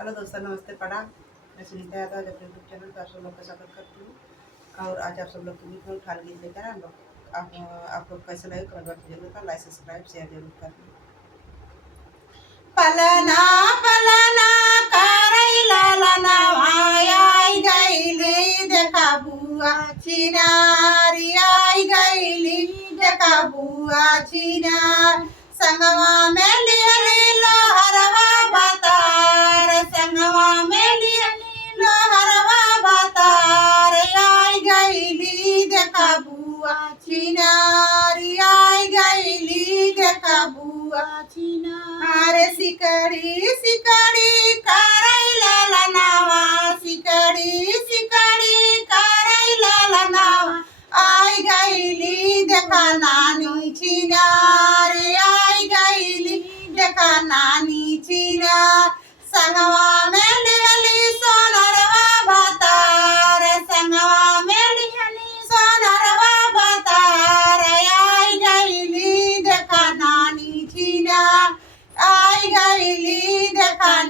Hello दोस्तों, नमस्ते प्रणाम। मैं सुनीता यादव आज अपने यूट्यूब चैनल पर आप सब लोग का स्वागत करती हूँ। और आज आप सब लोग के बीच में उठा गीत लेकर आए हम लोग। आप लोग कैसे लगे कमेंट बॉक्स में जरूर कर, लाइक सब्सक्राइब शेयर जरूर कर। पलना पलना करैला लना आई गईली देखा बुआ चिनारी आई गईली देखा बुआ चिनार संगवा में लिहली लोहरवा बतार संगवा में लिहली लोहरवा बतार आई गईली देखा बुआ चिनारी आई गईली देखा बुआ चिनार सिकड़ी सिकड़ी करैला लनावा सिकड़ी सिकड़ी करैला लनावा आई गईली देखा नानी चिनार आई गईली देखा नानी चिनार संगवा में लिहली सोनरवा बतार संगवा में लिहली सोनरवा बतार आई गईली देखा नानी चिनार आई गईली देखा